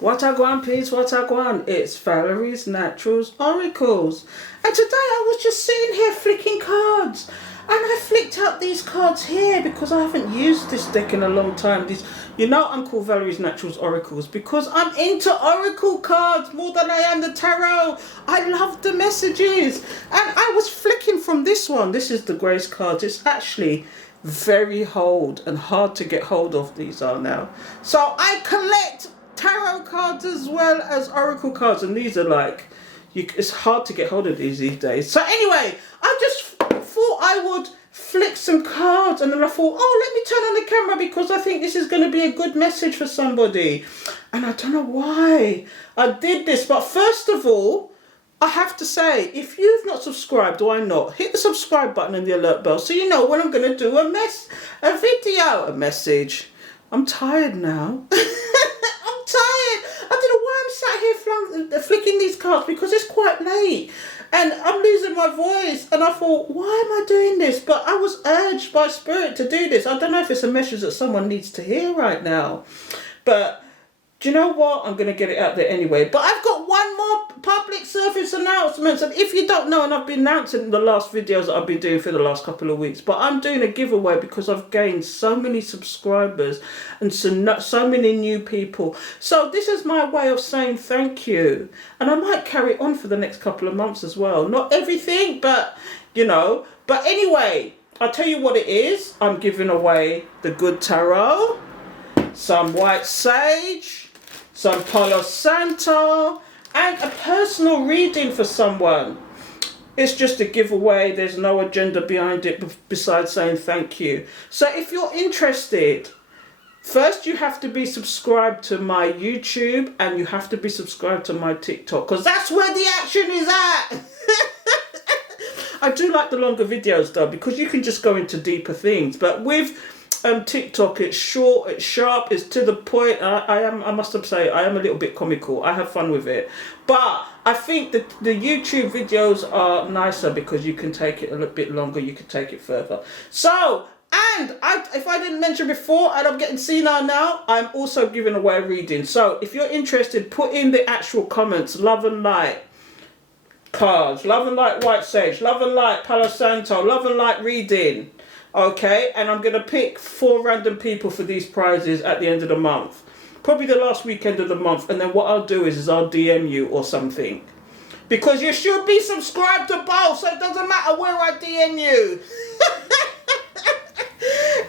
What a gwan, peeps, what a gwan. It's Valerie's Naturals Oracles. And today I was just sitting here flicking cards. And I flicked out these cards here because I haven't used this deck in a long time. I'm called Valerie's Naturals Oracles because I'm into oracle cards more than I am the tarot. I love the messages. And I was flicking from this one. This is the Grace cards. It's actually very old and hard to get hold of, these are now. So I collect tarot cards as well as oracle cards, and these are like, it's hard to get hold of these days. So anyway, I just thought I would flick some cards, and then I thought, oh, let me turn on the camera because I think this is going to be a good message for somebody. And I don't know why I did this, but first of all, I have to say, if you've not subscribed, why not? Hit the subscribe button and the alert bell so you know when I'm going to do a message. I'm tired now. I'm tired. I don't know why I'm sat here flicking these cards because it's quite late and I'm losing my voice, and I thought, why am I doing this? But I was urged by spirit to do this. I don't know if it's a message that someone needs to hear right now, but do you know what? I'm going to get it out there anyway. But I've got one more public service announcement. And if you don't know, and I've been announcing in the last videos that I've been doing for the last couple of weeks, but I'm doing a giveaway because I've gained so many subscribers and so many new people. So this is my way of saying thank you. And I might carry on for the next couple of months as well. Not everything, but, But anyway, I'll tell you what it is. I'm giving away the Good Tarot, some White Sage, some Palo Santo, and a personal reading for someone. It's just a giveaway. There's no agenda behind it besides saying thank you. So if you're interested, first you have to be subscribed to my YouTube and you have to be subscribed to my TikTok, because that's where the action is at. I do like the longer videos though, because you can just go into deeper things. But with TikTok, it's short, it's sharp, it's to the point. I must say, I am a little bit comical. I have fun with it. But I think that the YouTube videos are nicer because you can take it a little bit longer, you can take it further. So, and if I didn't mention before, and I'm getting senile now, I'm also giving away a reading. So if you're interested, put in the actual comments, love and light cards, love and light White Sage, love and light Palo Santo, love and light reading. Okay, and I'm going to pick 4 random people for these prizes at the end of the month. Probably the last weekend of the month. And then what I'll do is I'll DM you or something. Because you should be subscribed to both, so it doesn't matter where I DM you.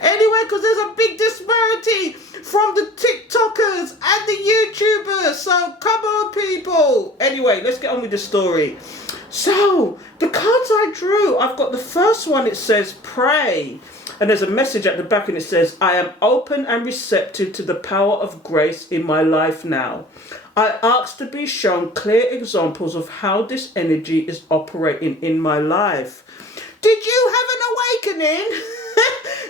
Anyway, because there's a big disparity from the TikTokers and the YouTubers. So come on, people. Anyway, let's get on with the story. So, the cards I drew, I've got the first one, it says pray. And there's a message at the back and it says, I am open and receptive to the power of grace in my life now. I ask to be shown clear examples of how this energy is operating in my life. Did you have an awakening?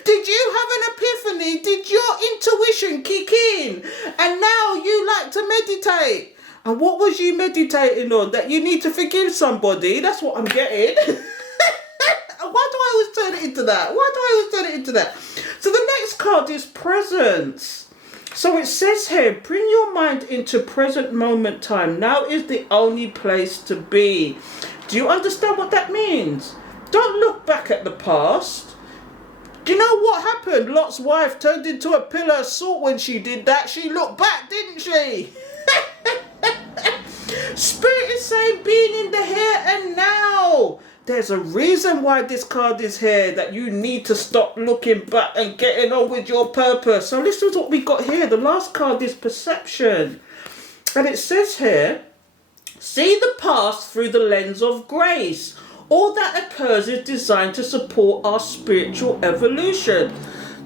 Did you have an epiphany? Did your intuition kick in? And now you like to meditate? And what was you meditating on? That you need to forgive somebody? That's what I'm getting. Why do I always turn it into that? So the next card is presence. So it says here, bring your mind into present moment time. Now is the only place to be. Do you understand what that means? Don't look back at the past. Do you know what happened? Lot's wife turned into a pillar of salt when she did that. She looked back, didn't she? Spirit is saying being in the here and now. There's a reason why this card is here, that you need to stop looking back and getting on with your purpose. So this is what we got here. The last card is perception. And it says here, see the past through the lens of grace. All that occurs is designed to support our spiritual evolution.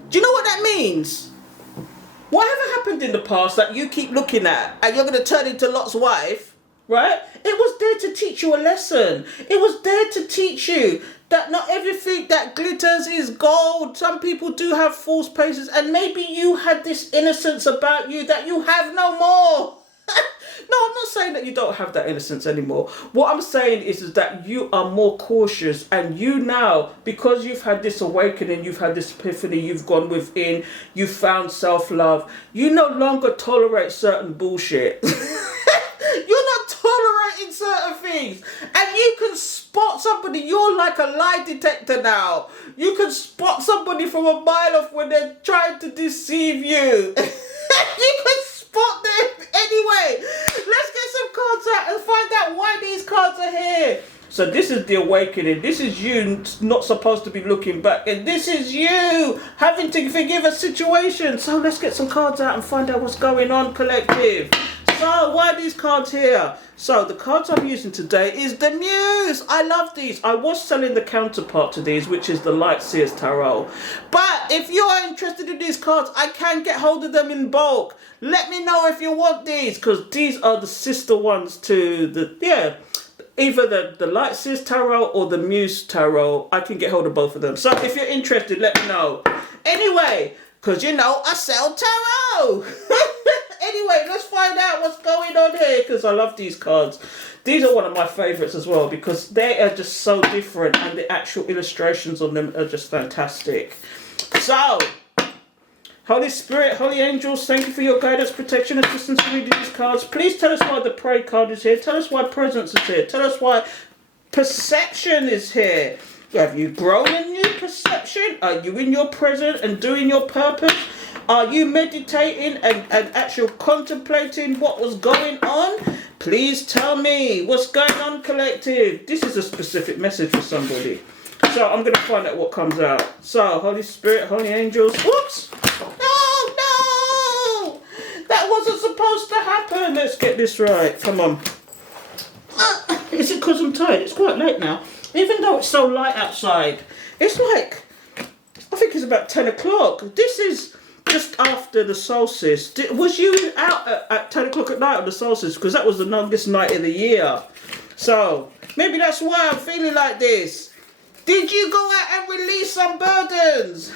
Do you know what that means? Whatever happened in the past that you keep looking at and you're going to turn into Lot's wife, right? It was there to teach you a lesson. It was there to teach you that not everything that glitters is gold. Some people do have false places, and maybe you had this innocence about you that you have no more. I'm not saying that you don't have that innocence anymore. What I'm saying is that you are more cautious, and you now, because you've had this awakening, you've had this epiphany, you've gone within, you've found self-love, you no longer tolerate certain bullshit. You're not tolerating certain things, and you can spot somebody. You're like a lie detector now. You can spot somebody from a mile off when they're trying to deceive you. You can spot them. Anyway, let's get some cards out and find out why these cards are here. So this is the awakening. This is you not supposed to be looking back, and this is you having to forgive a situation. So let's get some cards out and find out what's going on, collective. So why are these cards here? So the cards I'm using today is the Muse. I love these. I was selling the counterpart to these, which is the Light Seers Tarot. But if you are interested in these cards, I can get hold of them in bulk. Let me know if you want these, because these are the sister ones to the, either the Light Seers Tarot or the Muse Tarot. I can get hold of both of them. So if you're interested, let me know. Anyway, because you know I sell tarot. Anyway, let's find out what's going on here, because I love these cards. These are one of my favourites as well, because they are just so different, and the actual illustrations on them are just fantastic. So, Holy Spirit, Holy Angels, thank you for your guidance, protection, assistance in reading these cards. Please tell us why the Pray card is here. Tell us why Presence is here. Tell us why Perception is here. Have you grown in your perception? Are you in your present and doing your purpose? Are you meditating and actually contemplating what was going on? Please tell me what's going on, collective. This is a specific message for somebody. So I'm going to find out what comes out. So, Holy Spirit, Holy Angels. Whoops. No. That wasn't supposed to happen. Let's get this right. Come on. Is it because I'm tired? It's quite late now. Even though it's so light outside. It's like, I think it's about 10 o'clock. This is just after the solstice. Was you out at 10 o'clock at night on the solstice? Because that was the longest night of the year. So, maybe that's why I'm feeling like this. Did you go out and release some burdens?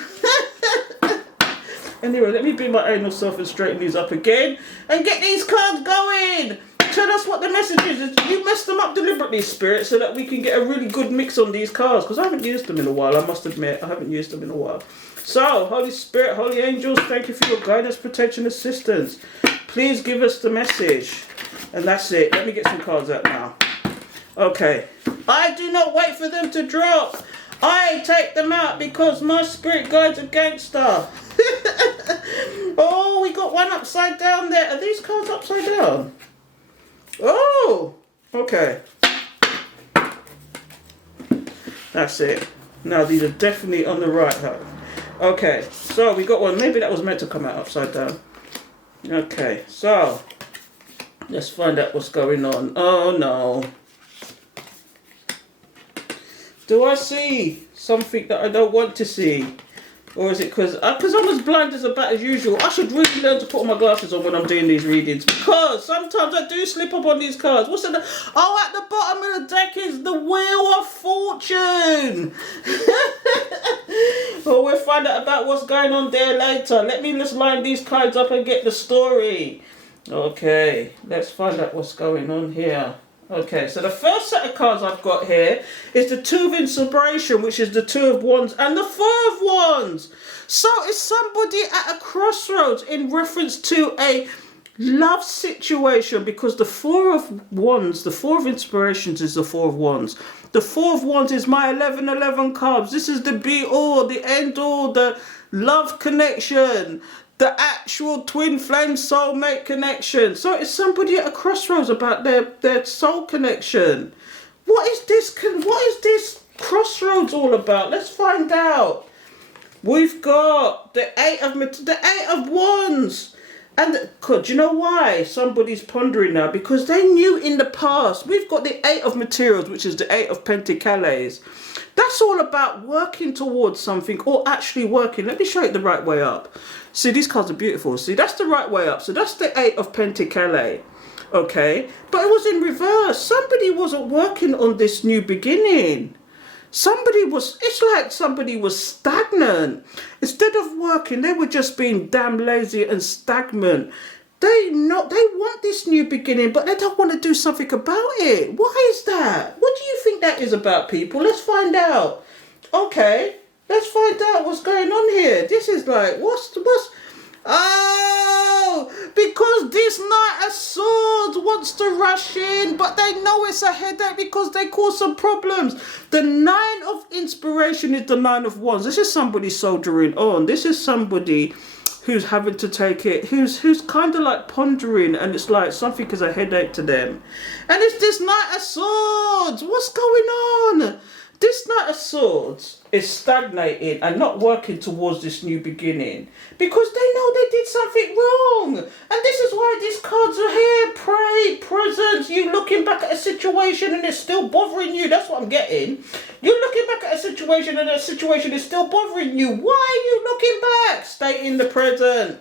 Anyway, let me be my anal self and straighten these up again. And get these cards going. Tell us what the message is. You messed them up deliberately, Spirit, so that we can get a really good mix on these cards. Because I haven't used them in a while, I must admit. I haven't used them in a while. So, Holy Spirit, Holy Angels, thank you for your guidance, protection, assistance. Please give us the message. And that's it. Let me get some cards out now. Okay. I do not wait for them to drop. I take them out because my spirit guide's a gangster. Oh, we got one upside down there. Are these cards upside down? Oh, okay. That's it. Now these are definitely on the right hand. Okay, so we got one. Maybe that was meant to come out upside down. Okay, so let's find out what's going on. Oh no. Do I see something that I don't want to see? Or is it because I'm as blind as a bat as usual? I should really learn to put my glasses on when I'm doing these readings, because sometimes I do slip up on these cards. What's at the... Oh, at the bottom of the deck is the Wheel of Fortune. Well, we'll find out about what's going on there later. Let me just line these cards up and get the story. Okay, let's find out what's going on here. Okay, so the first set of cards I've got here is the Two of Inspiration, which is the Two of Wands and the Four of Wands. So it's somebody at a crossroads in reference to a love situation, because the Four of Wands, the Four of Inspirations is the Four of Wands. The Four of Wands is my 1111 cards. This is the be all, the end all, the love connection, the actual twin flame soulmate connection. So it's somebody at a crossroads about their soul connection. What is this crossroads all about? Let's find out. We've got the Eight of Wands. And do you know why somebody's pondering now? Because they knew in the past. We've got the Eight of Materials, which is the Eight of Pentacles. That's all about working towards something, or actually working. Let me show it the right way up. See, these cards are beautiful. See, that's the right way up. So that's the Eight of Pentacles. Okay. But it was in reverse. Somebody wasn't working on this new beginning. It's like somebody was stagnant. Instead of working, they were just being damn lazy and stagnant. They want this new beginning, but they don't want to do something about it. Why is that? What do you think that is about, people? Let's find out. Okay, let's find out what's going on here. This is like, what's... Oh, because this Knight of Swords wants to rush in, but they know it's a headache because they cause some problems. The Nine of Inspiration is the Nine of Wands. This is somebody soldiering on. This is somebody who's having to take it, who's kind of like pondering, and it's like something is a headache to them. And it's this Knight of Swords. What's going on? This Knight of Swords is stagnating and not working towards this new beginning because they know they did something wrong. And this is why these cards are here. Pray, presence. You looking back at a situation and it's still bothering you. That's what I'm getting. You're looking back at a situation and that situation is still bothering you. Why are you looking back? Stay in the present.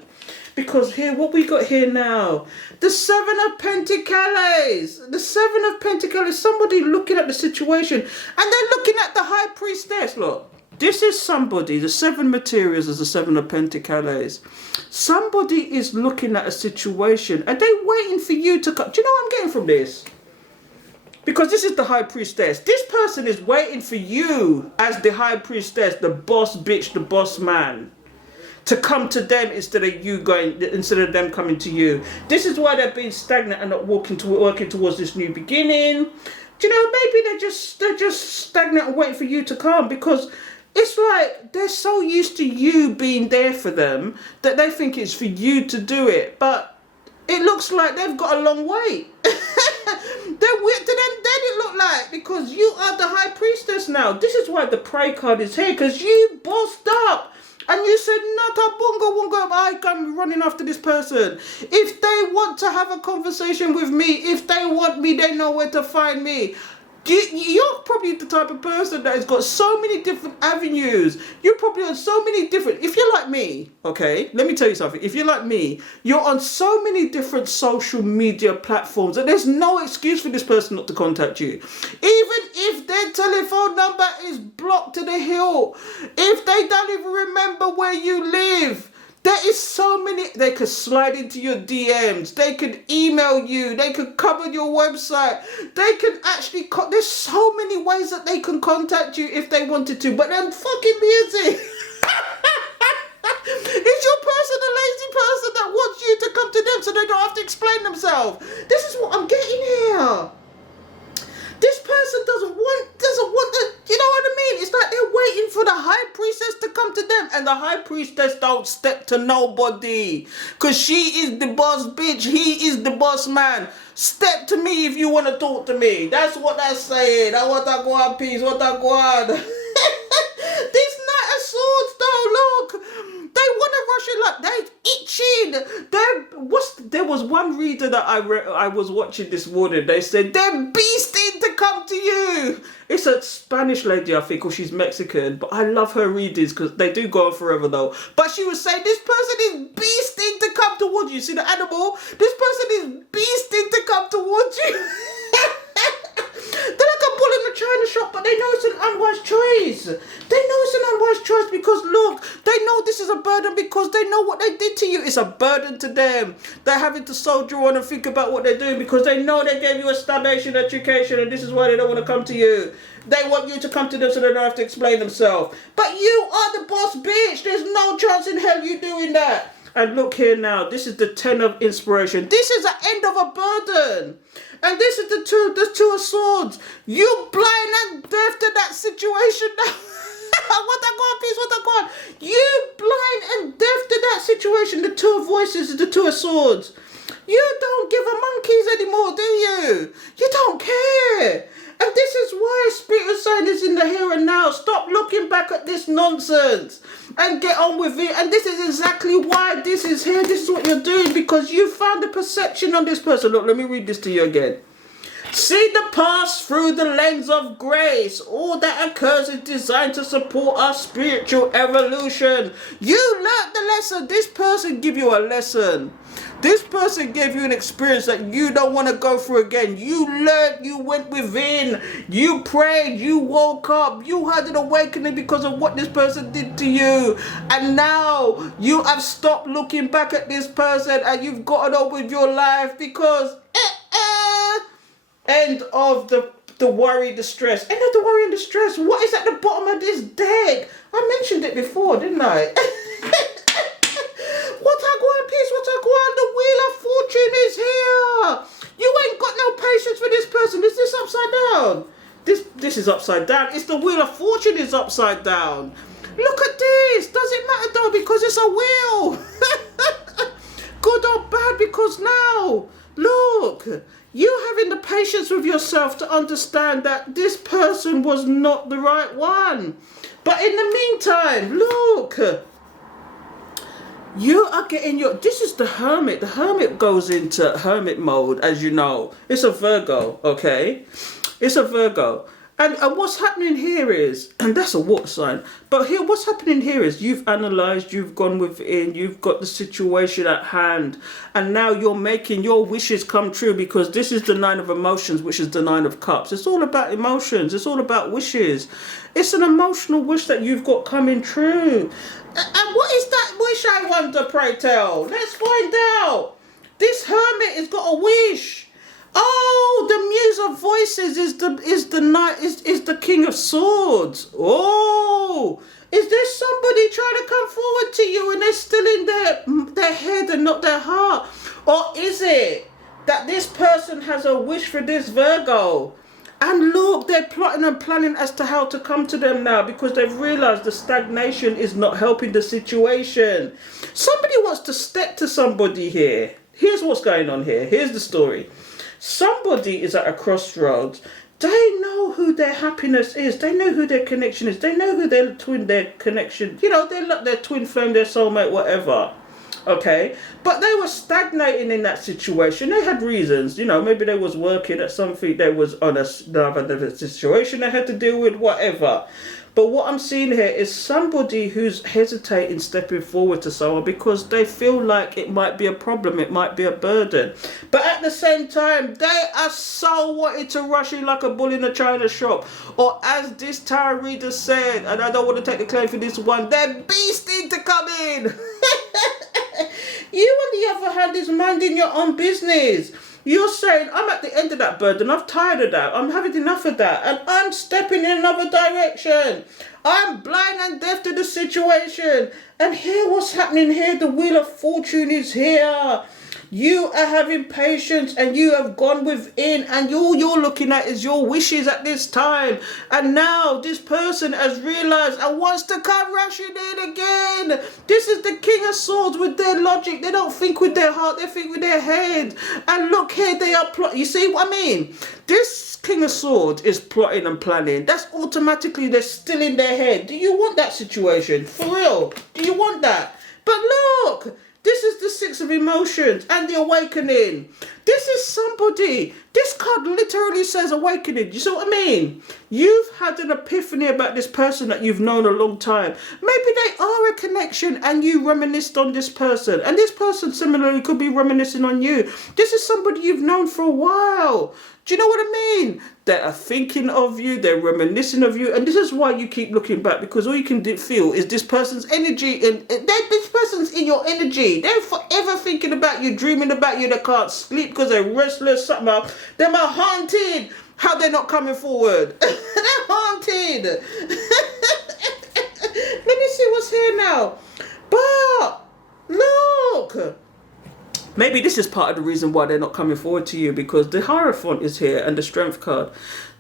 Because here, what we got here now, the Seven of Pentacles. The Seven of Pentacles, somebody looking at the situation, and they're looking at the High Priestess. Look, this is somebody, the Seven Materials is the Seven of Pentacles. Somebody is looking at a situation, and they're waiting for you to come. Do you know what I'm getting from this? Because this is the High Priestess. This person is waiting for you as the High Priestess, the boss bitch, the boss man, to come to them instead of them coming to you. This is why they're being stagnant and not working towards this new beginning. Do you know, maybe they're just stagnant and waiting for you to come, because it's like they're so used to you being there for them that they think it's for you to do it. But it looks like they've got a long wait. To them, then it look like, because you are the High Priestess now. This is why the Pray card is here, because you bossed up. And you said, not a bunga wunga, I come running after this person. If they want to have a conversation with me, if they want me, they know where to find me. You're probably the type of person that has got so many different avenues. You're probably on so many different... If you're like me, okay, let me tell you something. If you're like me, you're on so many different social media platforms and there's no excuse for this person not to contact you. Even if their telephone number is blocked to the hill, if they don't even remember where you live, there is so many. They could slide into your DMs. They could email you. They could come on your website. They can actually... There's so many ways that they can contact you if they wanted to. But they're fucking busy. Is your person a lazy person that wants you to come to them so they don't have to explain themselves? This is what I'm getting here. This person doesn't want the, you know what I mean? It's like they're waiting for the High Priestess to come to them, and the High Priestess don't step to nobody, because she is the boss bitch, he is the boss man. Step to me if you want to talk to me. That's what they're saying. I want to go on, peace, what I go on. This Knight of Swords though, look. They want to rush it like they're itching. There was one reader that I was watching this morning. They said they're beasting to come to you. It's a Spanish lady, I think, or she's Mexican. But I love her readings because they do go on forever though. But she was saying this person is beasting to come towards you. See the animal? This person is beasting to come towards you. They're like a bull in the china shop, but they know it's an unwise choice. They know it's an unwise choice because, look, they know this is a burden because they know what they did to you. It's a burden to them. They're having to soldier on and think about what they're doing because they know they gave you a starvation education and this is why they don't want to come to you. They want you to come to them so they don't have to explain themselves. But you are the boss bitch. There's no chance in hell you doing that. And look here now, this is the 10 of Inspiration. This is the end of a burden. And this is the two of Swords. You blind and deaf to that situation now. What I got, peace, what I got. You blind and deaf to that situation. The Two of Voices is the Two of Swords. You don't give a monkeys anymore, do you? You don't care. And this is why Spirit is saying this in the here and now. Stop looking back at this nonsense and get on with it. And this is exactly why this is here. This is what you're doing because you found a perception on this person. Look, let me read this to you again. See the past through the lens of grace. All that occurs is designed to support our spiritual evolution. You learnt the lesson. This person give you a lesson. This person gave you an experience that you don't want to go through again. You learned, you went within, you prayed, you woke up, you had an awakening because of what this person did to you. And now you have stopped looking back at this person and you've gotten on with your life because end of the worry, the stress. End of the worry and the stress. What is at the bottom of this deck? I mentioned it before, didn't I? What I go on, peace, what I go on, the wheel of fortune is here. You ain't got no patience for this person. Is this upside down? This is upside down. It's the wheel of fortune is upside down. Look at this. Does it matter though because it's a wheel? Good or bad because now, look, you having the patience with yourself to understand that this person was not the right one. But in the meantime, look, you are getting your, this is the Hermit. The Hermit goes into hermit mode, as you know. It's a Virgo, okay? It's a Virgo. And what's happening here is, and that's a water sign, but here, what's happening here is you've analysed, you've gone within, you've got the situation at hand, and now you're making your wishes come true because this is the Nine of Emotions, which is the Nine of Cups. It's all about emotions. It's all about wishes. It's an emotional wish that you've got coming true. And what is that wish, I wonder, pray tell? Let's find out. This Hermit has got a wish. Oh, the Muse of Voices is the King of Swords. Oh, is there somebody trying to come forward to you and they're still in their head and not their heart? Or is it that this person has a wish for this Virgo? And look, they're plotting and planning as to how to come to them now because they've realized the stagnation is not helping the situation. Somebody wants to step to somebody here. Here's what's going on here. Here's the story. Somebody is at a crossroads. They know who their happiness is. They know who their connection is. They know who their connection, you know, their twin flame, their soulmate, whatever. Okay, but they were stagnating in that situation. They had reasons, you know, maybe they was working at something, they was on another situation they had to deal with, whatever. But what I'm seeing here is somebody who's hesitating stepping forward to someone because they feel like it might be a problem, it might be a burden. But at the same time, they are so wanting to rush in like a bull in a china shop. Or as this tarot reader said, and I don't want to take the claim for this one, they're beasting to come in. You, on the other hand, is minding your own business. You're saying, I'm at the end of that burden. I'm tired of that. I'm having enough of that. And I'm stepping in another direction. I'm blind and deaf to the situation. And here, what's happening here? The Wheel of Fortune is here. You are having patience and you have gone within and all you're looking at is your wishes at this time. And now this person has realized and wants to come rushing in again. This is the King of Swords with their logic. They don't think with their heart, they think with their head. And look here, they are plotting. You see what I mean? This King of Swords is plotting and planning. That's automatically, they're still in their head. Do you want that situation? For real? Do you want that? But look, this is the Six of Emotions and the Awakening. This is somebody. This card literally says awakening. You see what I mean? You've had an epiphany about this person that you've known a long time. Maybe they are a connection and you reminisced on this person. And this person similarly could be reminiscing on you. This is somebody you've known for a while. Do you know what I mean? They are thinking of you, they're reminiscing of you, and this is why you keep looking back, because all you can feel is this person's energy, and this person's in your energy. They're forever thinking about you, dreaming about you. They can't sleep because they're restless, something else. They're haunted. How they're not coming forward? They're haunted. Let me see what's here now. But look. Maybe this is part of the reason why they're not coming forward to you, because the Hierophant is here and the Strength card.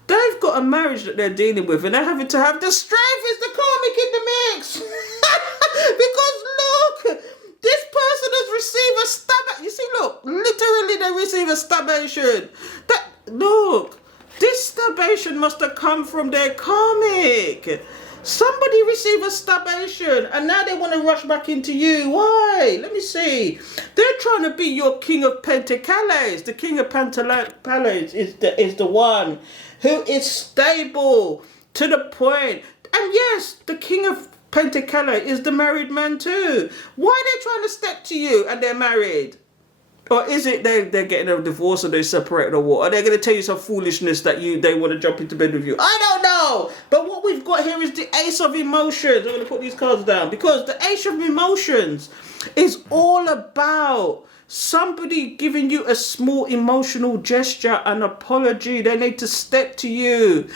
They've got a marriage that they're dealing with and they're having to have the strength is the karmic in the mix. Because look, this person has received a stab. You see, look, literally they receive a stabation. Look, this stabation must have come from their karmic. Somebody received a stabation and now they want to rush back into you. Why? Let me see. They're trying to be your King of Pentacles. The King of Pentacles is the one who is stable to the point. And yes, the King of Pentacles is the married man too. Why are they trying to step to you and they're married? Or is it they're getting a divorce or they're separated or what? Are they going to tell you some foolishness that they want to jump into bed with you? I don't know. But what we've got here is the Ace of Emotions. I'm going to put these cards down because the Ace of Emotions is all about somebody giving you a small emotional gesture, an apology. They need to step to you.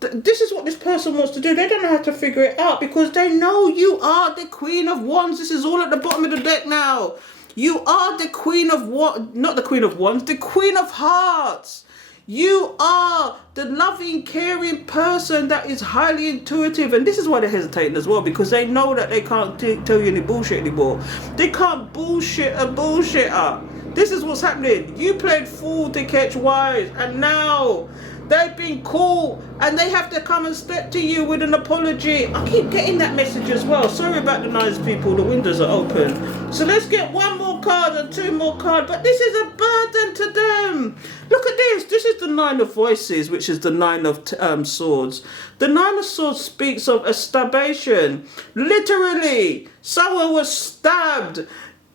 This is what this person wants to do. They don't know how to figure it out because they know you are the Queen of Wands. This is all at the bottom of the deck now. You are the Queen of Wands, not the Queen of Wands, the Queen of Hearts. You are the loving, caring person that is highly intuitive. And this is why they're hesitating as well, because they know that they can't tell you any bullshit anymore. They can't bullshit a bullshitter. This is what's happening. You played fool to catch wise, and now they've been caught and they have to come and step to you with an apology. I keep getting that message as well. Sorry about the nice people, the windows are open. So let's get one more card and two more cards. But this is a burden to them. Look at this. This is the Nine of Voices, which is the Nine of Swords. The Nine of Swords speaks of a stabbation. Literally, someone was stabbed.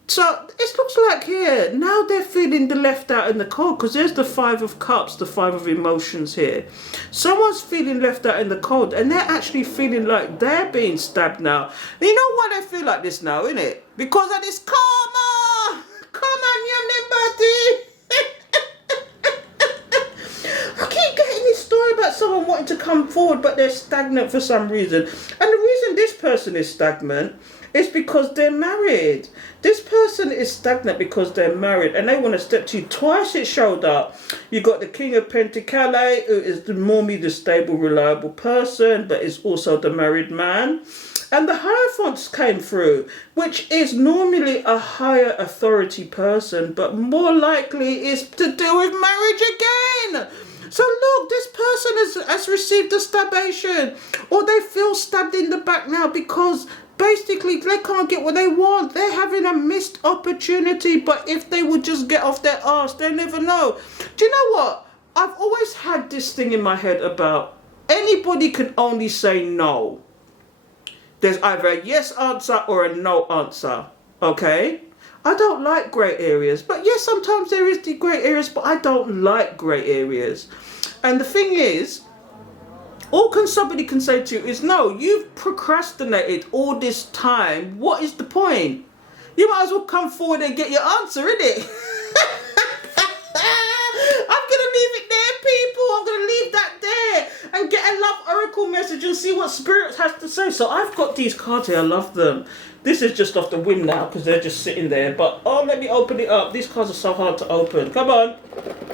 So it looks like here, now they're feeling the left out in the cold because there's the Five of Cups, the Five of Emotions here. Someone's feeling left out in the cold and they're actually feeling like they're being stabbed now. You know why they feel like this now, innit? Because of this karma! Come on, yum I keep getting this story about someone wanting to come forward but they're stagnant for some reason. And the reason this person is stagnant is because they're married. This person is stagnant because they're married and they want to step to you. Twice it showed up. You got the King of Pentacles, who is normally the stable, reliable person, but is also the married man. And the Hierophant came through, which is normally a higher authority person, but more likely is to do with marriage again. So look, this person has received a stabbation, or they feel stabbed in the back now because basically they can't get what they want. They're having a missed opportunity, but if they would just get off their arse, they never know. Do you know what? I've always had this thing in my head about anybody can only say no. There's either a yes answer or a no answer, okay? I don't like grey areas, but yes, sometimes there is the grey areas, but I don't like grey areas. And the thing is, all somebody can say to you is, no, you've procrastinated all this time. What is the point? You might as well come forward and get your answer, innit? I'm going to leave it there, people. I'm going to leave that there and get a love oracle message and see what Spirit has to say. So I've got these cards here. I love them. This is just off the wind now because they're just sitting there. But, oh, let me open it up. These cards are so hard to open. Come on.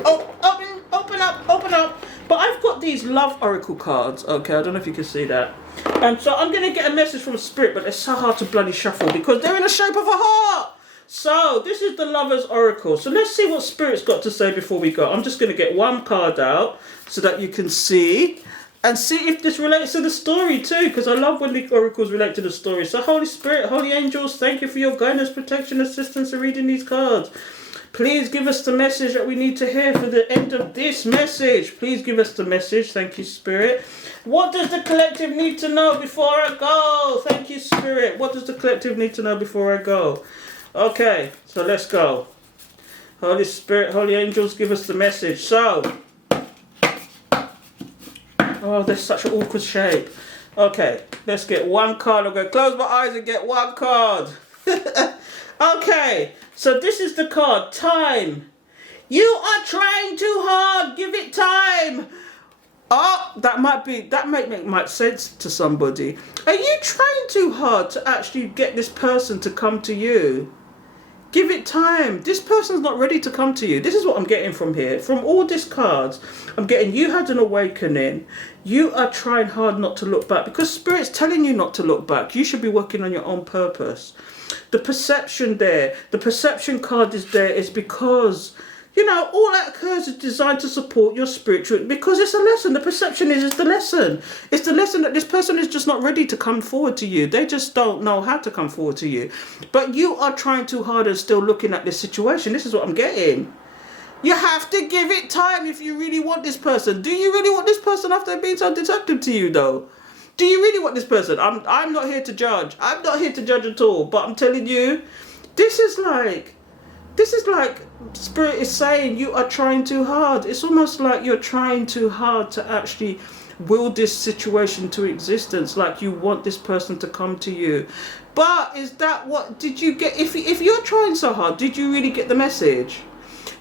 Oh, open up. But I've got these love oracle cards. Okay, I don't know if you can see that. And so I'm going to get a message from Spirit, but they're so hard to bloody shuffle because they're in the shape of a heart. So this is the Lover's Oracle. So let's see what Spirit's got to say before we go. I'm just going to get one card out so that you can see. And see if this relates to the story too, because I love when the oracles relate to the story. So Holy Spirit, Holy Angels, thank you for your guidance, protection, assistance in reading these cards. Please give us the message that we need to hear for the end of this message. Please give us the message. Thank you, Spirit. What does the collective need to know before I go? Thank you, Spirit. What does the collective need to know before I go? Okay, so let's go. Holy Spirit, Holy Angels, give us the message. So, oh, there's such an awkward shape. Okay, let's get one card. I'm going to close my eyes and get one card. Okay, so this is the card, Time. You are trying too hard. Give it time. Oh, that might make sense to somebody. Are you trying too hard to actually get this person to come to you? Give it time. This person's not ready to come to you. This is what I'm getting from here. From all these cards, I'm getting you had an awakening. You are trying hard not to look back because Spirit's telling you not to look back. You should be working on your own purpose. The perception there, the perception card is there is because, you know, all that occurs is designed to support your spiritual, because it's a lesson. The perception is the lesson. It's the lesson that this person is just not ready to come forward to you. They just don't know how to come forward to you. But you are trying too hard and still looking at this situation. This is what I'm getting. You have to give it time if you really want this person. Do you really want this person after being so deceptive to you, though? Do you really want this person? I'm not here to judge. I'm not here to judge at all. But I'm telling you, this is like, This is like Spirit is saying you are trying too hard. It's almost like you're trying too hard to actually will this situation to existence, like you want this person to come to you. But is that what did you get? If you're trying so hard, did you really get the message?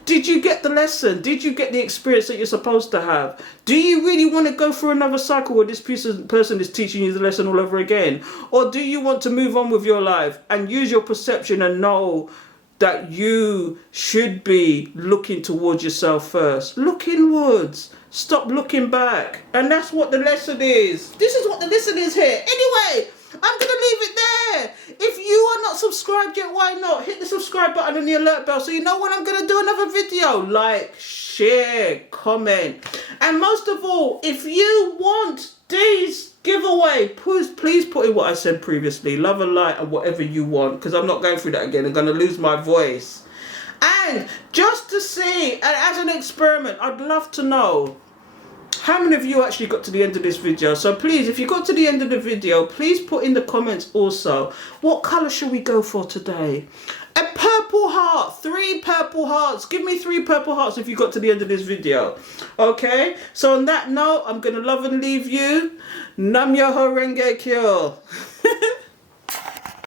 Did you get the lesson? Did you get the experience that you're supposed to have? Do you really want to go through another cycle where this person is teaching you the lesson all over again? Or do you want to move on with your life and use your perception and know that you should be looking towards yourself first? Look inwards. Stop looking back. And that's what the lesson is. This is what the lesson is here. Anyway, I'm going to leave it there. If you are not subscribed yet, why not? Hit the subscribe button and the alert bell so you know when I'm going to do another video. Like, share, comment. And most of all, if you want these giveaway, please put in what I said previously. Love and light and whatever you want, because I'm not going through that again. I'm going to lose my voice. And just to see, and as an experiment, I'd love to know how many of you actually got to the end of this video. So please, if you got to the end of the video, please put in the comments also, what colour should we go for today? A purple heart, 3 purple hearts. Give me 3 purple hearts if you got to the end of this video. Okay, so on that note, I'm going to love and leave you. Nam Yoho Renge Kyo.